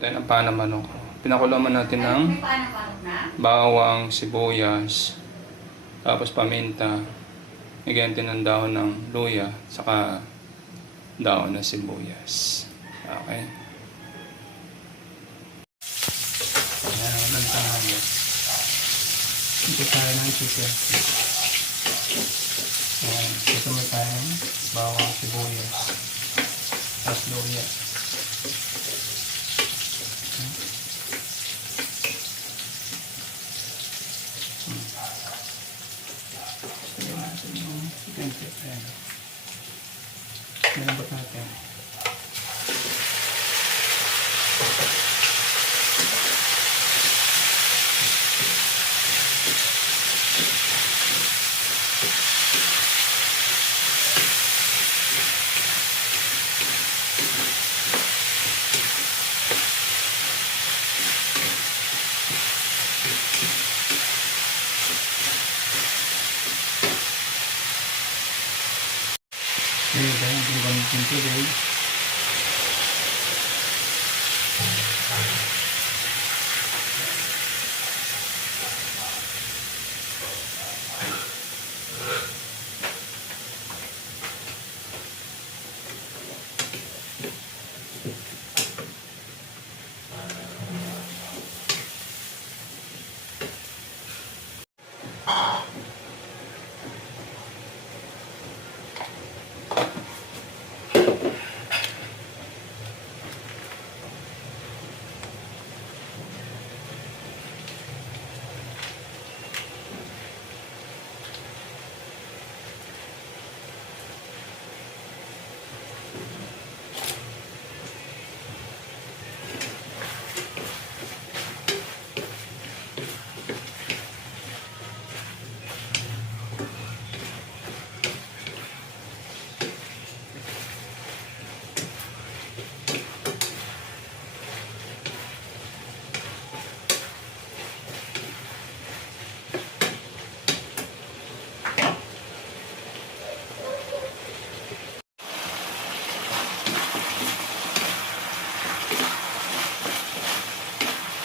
Tayo ng panamanok. Pinakulaman natin ng bawang, sibuyas, tapos paminta, lagyan natin ng dahon ng luya, saka dahon ng sibuyas. Okay. Ayan, walang tayo. Ito tayo ng chicken. Ayan, ito may tayo ng bawang, sibuyas, tapos luya. Lagyan natin yung chicken tip. Ayan. Nilambot natin. Ayan, dahil yung gamitin tubig.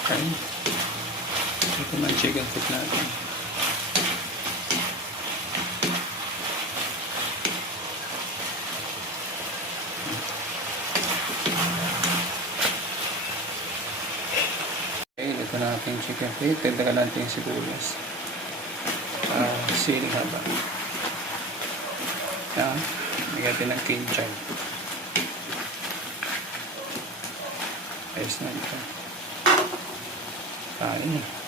Okay. Ito na ang chicken foot natin. Okay, ito na ating chicken feet. Tagdagan natin yung sibuyas. Siling haba. Yan. Lagyan natin ng kinchay. Ayos na ito. Kain.